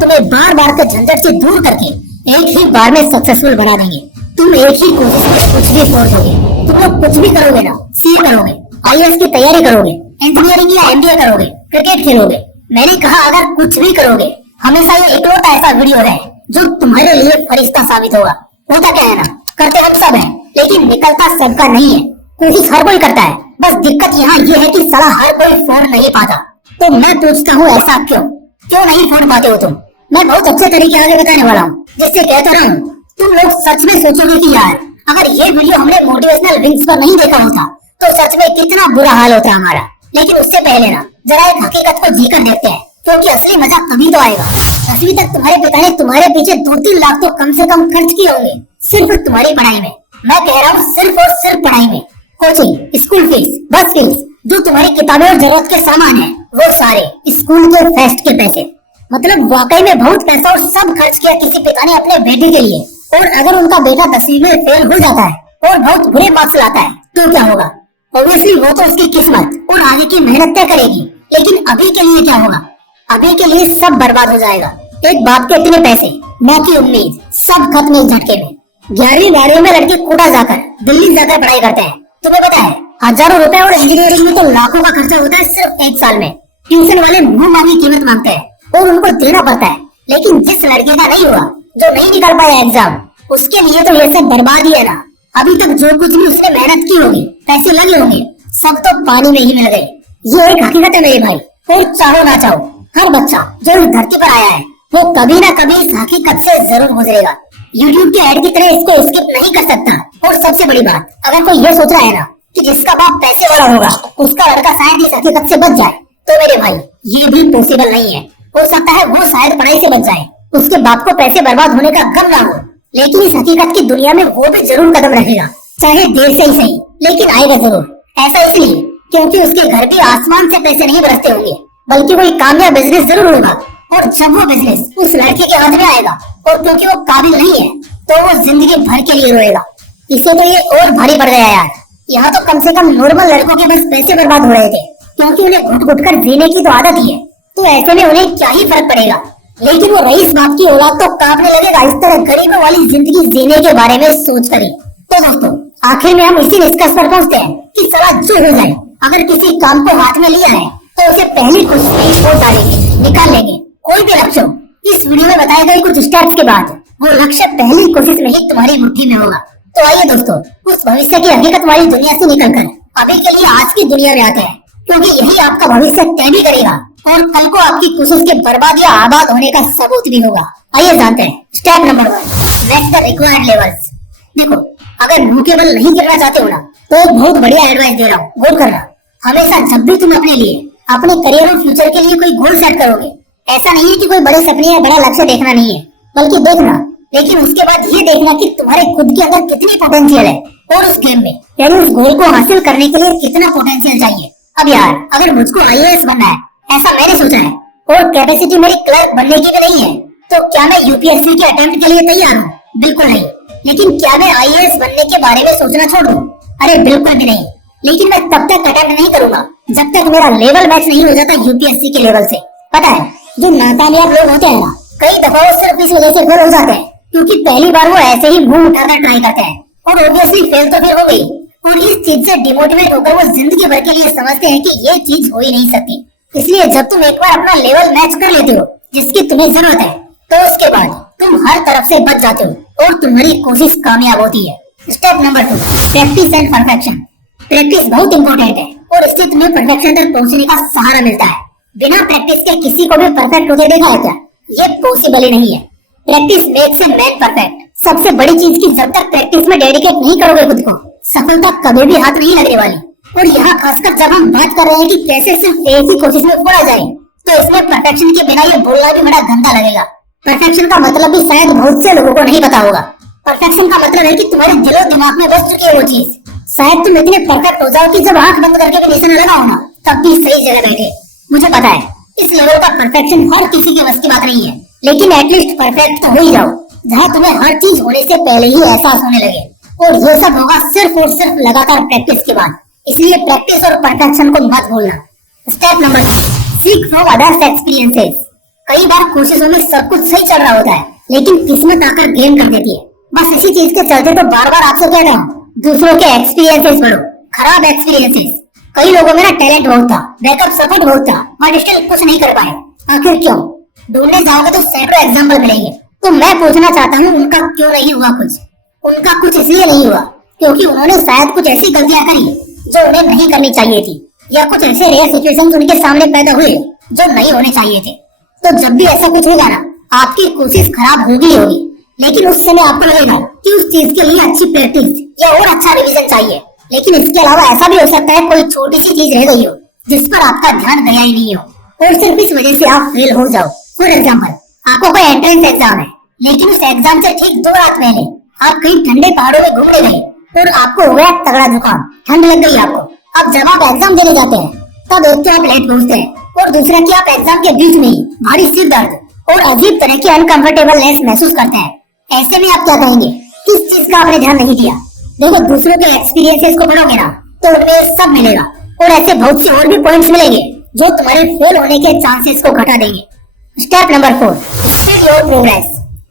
तुम्हें बार बार के झंझट से दूर करके एक ही बार में सक्सेसफुल बना देंगे। तुम एक ही कोशिश में कुछ भी फोड़ दोगे। तुम लोग कुछ भी करोगे ना, सीए करोगे, आईएएस की तैयारी करोगे, इंजीनियरिंग या एमबीए करोगे, क्रिकेट खेलोगे, मैंने कहा अगर कुछ भी करोगे, हमेशा ये इकलौता ऐसा वीडियो है जो तुम्हारे लिए फरिश्ता साबित होगा। होता क्या है ना, करते हम सब हैं, लेकिन निकलता सबका नहीं है। कोशिश हर कोई करता है, बस दिक्कत यहाँ ये है कि साला हर कोई फोड़ नहीं पाता। तो मैं पूछता हूँ ऐसा क्यों नहीं फोड़ पाते हो तुम? मैं बहुत अच्छे तरीके आगे बताने वाला हूँ, जिससे कहता रहा हूँ तुम लोग सच में सोचोगे कि यार अगर ये वीडियो हमने मोटिवेशनल विंग्स पर नहीं देखा होता तो सच में कितना बुरा हाल होता हमारा। लेकिन उससे पहले ना जरा एक हकीकत को जीकर देखते हैं, क्योंकि असली मजा तभी तो आएगा। 10वीं तक तुम्हारे पिता ने तुम्हारे पीछे 2-3 लाख तो कम से कम खर्च किए होंगे सिर्फ तुम्हारी पढ़ाई में। मैं कह रहा हूँ सिर्फ और सिर्फ पढ़ाई में। कोचिंग, स्कूल फीस, बस फीस, जो तुम्हारी किताबें और जरूरत के सामान है, वो सारे स्कूल के फेस्ट के पैसे। मतलब वाकई में बहुत पैसा और सब खर्च किया किसी पिता ने अपने बेटे के लिए। और अगर उनका बेटा 10वीं में फेल हो जाता है और बहुत बुरे मार्क्स लाता है तो क्या होगा? ऑब्वियसली वो तो उसकी किस्मत और आगे की मेहनत तय करेगी। लेकिन अभी के लिए क्या होगा? अभी के लिए सब बर्बाद हो जाएगा। एक बाप के इतने पैसे, माँ की उम्मीद, सब खत्म एक झटके में। 11वीं 12वीं में लड़के कोटा जाकर, दिल्ली जाकर पढ़ाई करते हैं। तुम्हें पता है हजारों रुपए और इंजीनियरिंग में तो लाखों का खर्चा होता है सिर्फ एक साल में। ट्यूशन वाले मुंह मांगी कीमत मांगते हैं और उनको देना पड़ता है। लेकिन जिस लड़के का नहीं हुआ, जो नहीं निकाल पाया एग्जाम, उसके लिए तो ये सब बर्बाद ही है ना। अभी तक जो कुछ भी उसने मेहनत की होगी, पैसे लगे होंगे, सब तो पानी में ही मिल गए। ये एक हकीकत है मेरे भाई। और चाहो ना चाहो, हर बच्चा जो इस धरती पर आया है वो कभी ना कभी इस हकीकत से जरूर गुजरेगा। यूट्यूब के ऐड की तरह इसको स्किप नहीं कर सकता। और सबसे बड़ी बात, अगर कोई ये सोच रहा है ना कि जिसका बाप पैसे वाला होगा उसका लड़का शायद इस हकीकत से बच जाए, तो मेरे भाई ये भी पॉसिबल नहीं है। हो सकता है वो शायद पढ़ाई से बच जाए, उसके बाप को पैसे बर्बाद होने का गम ना हो, लेकिन इस हकीकत की दुनिया में वो भी जरूर कदम रखेगा, चाहे देर से ही सही, लेकिन आएगा जरूर। ऐसा इसलिए क्योंकि उसके घर भी आसमान से पैसे नहीं बरसते होंगे, बल्कि कोई कामयाब बिजनेस जरूर होगा। और जब वो बिजनेस उस लड़के के हाथ में आएगा और क्योंकि वो काबिल नहीं है तो वो जिंदगी भर के लिए रोएगा। इसे तो ये और भारी पड़ गया यार। यहाँ तो कम से कम नॉर्मल लड़कों के बस पैसे बर्बाद हो रहे थे, क्योंकि उन्हें घुट घुट कर जीने की तो आदत ही है। तो ऐसे में उन्हें क्या ही फर्क पड़ेगा। लेकिन वो रईस बाप की औलाद तो कांपने लगेगा इस तरह गरीबों वाली जिंदगी जीने के बारे में सोच कर ही। तो दोस्तों, आखिर में हम इसी निष्कर्ष पर पहुँचते हैं कि साला जो हो जाए, अगर किसी काम को हाथ में लिया है तो उसे पहली कोशिश में ही छोड़ डालेंगे, निकाल लेंगे। कोई भी लक्ष्य हो, इस वीडियो में बताए गए कुछ स्टेप्स के बाद वो लक्ष्य पहली कोशिश में ही तुम्हारी मुट्ठी में होगा। तो आइए दोस्तों, उस भविष्य की हकीकत वाली दुनिया से निकलकर अभी के लिए आज की दुनिया में आते हैं, क्योंकि यही आपका भविष्य तय भी करेगा और कल को आपकी कोशिश के बर्बाद या आबाद होने का सबूत भी होगा। आइए जानते हैं step number 1, match the required levels. देखो, अगर मुंह के बल नहीं गिरना चाहते हो ना, तो एक बहुत बढ़िया एडवाइस दे रहा हूँ, गौर करना। हमेशा जब भी तुम अपने लिए, अपने करियर और फ्यूचर के लिए कोई गोल सेट करोगे, ऐसा नहीं है कि कोई बड़े सपने या बड़ा लक्ष्य देखना नहीं है, बल्कि देखना, लेकिन उसके बाद ये देखना कि तुम्हारे खुद के अंदर कितनी पोटेंशियल है और उस गेम में, यानी उस गोल को हासिल करने के लिए कितना पोटेंशियल चाहिए। अब यार, अगर मुझको आईएएस बनना है, ऐसा मैंने सोचा है, और कैपेसिटी मेरी क्लर्क बनने की भी नहीं है, तो क्या मैं यूपीएससी के अटेम्प्ट के लिए तैयार हूँ? बिल्कुल नहीं। लेकिन क्या मैं आईएएस बनने के बारे में सोचना छोड़ दूं? अरे बिल्कुल भी नहीं। लेकिन मैं तब तक अटेम्प्ट नहीं करूंगा जब तक मेरा लेवल मैच नहीं हो जाता यूपीएससी के लेवल से। पता है, जो नाकामयाब लोग होते हैं ना, कई दफा वो सिर्फ इस वजह से फेल हो जाते हैं क्योंकि पहली बार वो ऐसे ही मुंह उठाकर ट्राई करते हैं और ऑब्वियसली फेल तो फिर हो गई। और इस चीज से डिमोटिवेट होकर वो जिंदगी भर के लिए समझते हैं कि ये चीज हो ही नहीं सकती। इसलिए जब तुम एक बार अपना लेवल मैच कर लेते हो जिसकी तुम्हें जरूरत है, तो उसके बाद तुम हर तरफ से बच जाते हो और तुम्हारी कोशिश कामयाब होती है। Step number 2, practice and perfection. Practice बहुत इंपॉर्टेंट है और इससे तुम्हें परफेक्शन तक पहुंचने का सहारा मिलता है। बिना प्रैक्टिस के किसी को भी परफेक्ट होते देखा है क्या? ये पॉसिबल ही नहीं है। Practice makes a man perfect. सबसे बड़ी चीज की जब तक प्रैक्टिस में डेडिकेट नहीं करोगे खुद को, सफलता कभी भी हाथ नहीं लगने वाली। और यहाँ खासकर जब हम बात कर रहे हैं कि कैसे सिर्फ एक ही कोशिश में फोड़ा जाए, तो इसमें परफेक्शन के बिना ये बोलना भी बड़ा गंदा लगेगा। परफेक्शन का मतलब भी शायद बहुत से लोगों को नहीं पता होगा। परफेक्शन का मतलब है कि तुम्हारे दिलो दिमाग में बस चुकी है वो चीज। शायद तुम इतने परफेक्ट हो जाओ कि जब आंख बंद करके भी निशाना लगाओ ना, तब भी सही जगह बैठे। मुझे पता है इस लेवल का परफेक्शन हर किसी के बस की बात नहीं है, लेकिन एटलीस्ट परफेक्ट तो हो ही जाओ, जहाँ तुम्हें हर चीज होने से पहले ही एहसास होने लगे। और ये सब होगा सिर्फ और सिर्फ लगातार प्रैक्टिस के बाद। इसलिए प्रैक्टिस और परफेक्शन को मत भूलना। Step number 3, seek from others experiences. कई बार कोशिशों में सब कुछ सही चल रहा होता है, लेकिन किस्मत आकर गेम कर देती है। बस इसी चीज के चलते तो बार बार आपसे क्या कहूँ, दूसरों के एक्सपीरियंसेस पढ़ो, खराब एक्सपीरियंसेस। कई लोगों में ना टैलेंट बहुत था, बैकअप सपोर्ट बहुत था, बट स्टिल कुछ नहीं कर पाए। आखिर क्यों? ढूंढने जाओगे तो सैकड़ों एग्जाम्पल मिलेंगे। तो मैं पूछना चाहता हूँ, उनका क्यों नहीं हुआ कुछ? उनका कुछ इसलिए नहीं हुआ क्योंकि उन्होंने शायद कुछ ऐसी गलतियां करी जो उन्हें नहीं करनी चाहिए थी, या कुछ ऐसे रेयर सिचुएशंस उनके सामने पैदा हुए जो नहीं होने चाहिए थे। तो जब भी ऐसा कुछ होगा ना, आपकी कोशिश खराब होगी ही होगी, लेकिन उस समय आपको लगेगा कि उस चीज के लिए अच्छी प्रैक्टिस या और अच्छा रिवीजन चाहिए। लेकिन इसके अलावा ऐसा भी हो सकता है कोई छोटी सी चीज रह गई हो जिस पर आपका ध्यान गया ही नहीं हो, और सिर्फ इस वजह से आप फेल हो जाओ। फॉर एग्जाम्पल, आपको कोई एंट्रेंस एग्जाम है, लेकिन उस एग्जाम से ठीक 2 रात पहले आप कहीं ठंडे पहाड़ों में घूमने गए और आपको हो गया तगड़ा जुकाम, ठंड लग गई आपको। अब जब आप एग्जाम देने जाते हैं तब एक तो आप लेट पहुंचते हैं, और दूसरा कि आप एग्जाम के बीच में ही भारी सिर दर्द और अजीब तरह की अनकंफर्टेबलनेस महसूस करते हैं। ऐसे में आप क्या कहेंगे? किस चीज का आपने ध्यान नहीं दिया? देखो, दूसरों के एक्सपीरियंसेस को पढ़ोगे ना तो उनमें सब मिलेगा, और ऐसे बहुत से और भी पॉइंट्स मिलेंगे जो तुम्हारे फेल होने के चांसेस को घटा देंगे। Step number 4, speed your progress.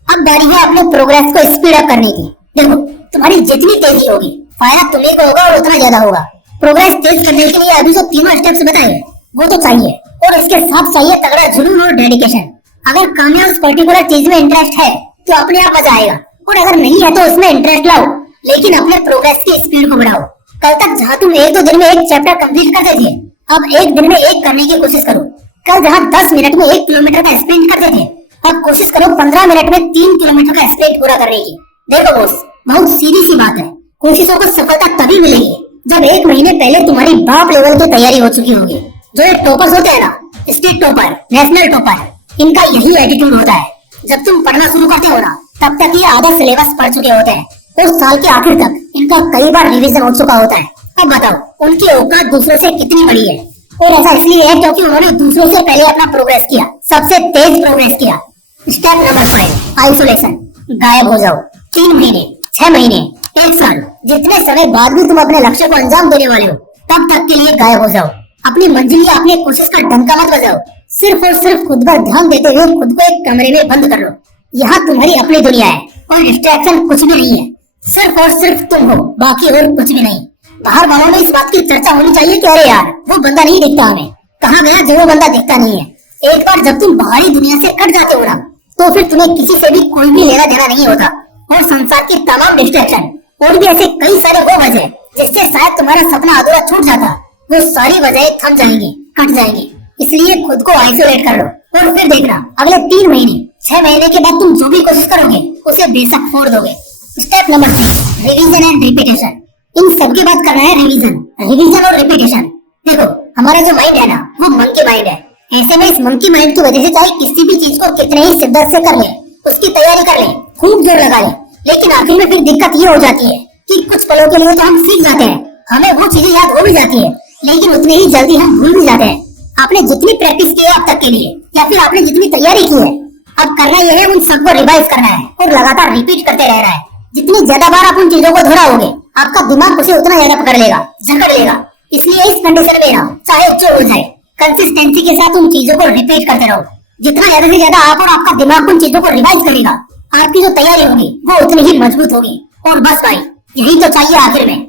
अब बारी है अपने प्रोग्रेस को स्पीड अप करने की। देखो, तुम्हारी जितनी तेजी होगी फायदा तुम्हें को होगा और उतना ज्यादा होगा। प्रोग्रेस तेज करने के लिए अभी जो तीनों स्टेप्स बताए वो तो चाहिए, और इसके साथ चाहिए तगड़ा जुनून और डेडिकेशन। अगर काम या उस पर्टिकुलर चीज में इंटरेस्ट है तो अपने आप मजा आएगा, और अगर नहीं है तो उसमें इंटरेस्ट लाओ, लेकिन अपने प्रोग्रेस की स्पीड को बढ़ाओ। कल तक जहाँ तुम 1-2 दिन में एक चैप्टर कंप्लीट करते थे, अब 1 दिन में 1 करने की कोशिश करो। कल जहाँ 10 मिनट में 1 किलोमीटर का स्प्रिंट करते थे, अब कोशिश करो 15 मिनट में 3 किलोमीटर का स्प्रिंट पूरा करने की। देखो बॉस, बहुत सीधी सी बात है, कोशिशों को सफलता तभी मिलेगी जब 1 महीने पहले तुम्हारी बाप लेवल की तैयारी हो चुकी होगी। जो ये टॉपर्स होते हैं ना, स्टेट टॉपर, नेशनल टॉपर, इनका यही एटीट्यूड होता है। जब तुम पढ़ना शुरू करते हो ना, तब तक ये आधा सिलेबस पढ़ चुके होते हैं, और साल के आखिर तक इनका कई बार रिवीजन हो चुका होता है। अब बताओ, उनकी औकात दूसरों से कितनी बड़ी है? और ऐसा इसलिए है क्योंकि उन्होंने दूसरों से पहले अपना प्रोग्रेस किया, सबसे तेज प्रोग्रेस किया। Step number 5, isolation. गायब हो जाओ। 3 महीने, 6 महीने, 1 साल, जितने समय बाद भी तुम अपने लक्ष्य को अंजाम देने वाले हो, तब तक के लिए गायब हो जाओ। अपनी मंजिल या अपनी कोशिश का डंका मत बजाओ। सिर्फ और सिर्फ खुद पर ध्यान देते हुए खुद को एक कमरे में बंद कर लो। यहाँ तुम्हारी अपनी दुनिया है और डिस्ट्रैक्शन कुछ भी नहीं है। सिर्फ और सिर्फ तुम हो, बाकी और कुछ भी नहीं। बाहर वालों में इस बात की चर्चा होनी चाहिए कि अरे यार, वो बंदा नहीं दिखता हमें, कहाँ गया जो वो बंदा दिखता नहीं है। एक बार जब तुम बाहरी दुनिया से कट जाते हो ना, तो फिर तुम्हें किसी से भी कोई भी लेना देना नहीं होता, और संसार की तमाम डिस्ट्रैक्शन और भी ऐसे कई सारे वो वजह जिससे शायद तुम्हारा सपना अधूरा छूट जाता, वो सारी वजह थम जाएंगी, कट जाएंगी। इसलिए खुद को आइसोलेट कर लो, और फिर देखना अगले 3 महीने, 6 महीने के बाद तुम जो भी कोशिश करोगे उसे बेशक फोड़ दोगे। Step number 6, revision and repetition. इन सब की बात कर रहे हैं, रिवीजन और रिपीटेशन। देखो, हमारा जो माइंड है ना, वो मंकी माइंड है। ऐसे में इस मंकी माइंड की वजह से चाहे किसी भी चीज को कितने ही शिद्दत से कर ले, उसकी तैयारी कर ले, खूब जोर लगा ले, लेकिन आखिर में फिर दिक्कत ये हो जाती है कि कुछ पलों के लिए तो हम सीख जाते हैं, हमें वो चीजें याद हो भी जाती है, लेकिन उतनी ही जल्दी हम भूल भी जाते हैं। आपने जितनी प्रैक्टिस की है अब तक के लिए, या फिर आपने जितनी तैयारी की है, अब करना यह है उन सबको रिवाइज करना है और लगातार रिपीट करते रहना है। जितनी ज्यादा बार आप उन चीजों को दोहराओगे, आपका दिमाग उसे उतना ज्यादा पकड़ लेगा, जकड़ लेगा। इसलिए इस कंडीशन में ना, चाहे जो हो जाए, कंसिस्टेंसी के साथ उन चीजों को रिपीट करते रहो। जितना ज्यादा से ज्यादा आप और आपका दिमाग उन चीजों को रिवाइज करेगा, आपकी जो तैयारी होगी वो उतनी ही मजबूत होगी। और बस भाई, यही तो चाहिए आखिर में।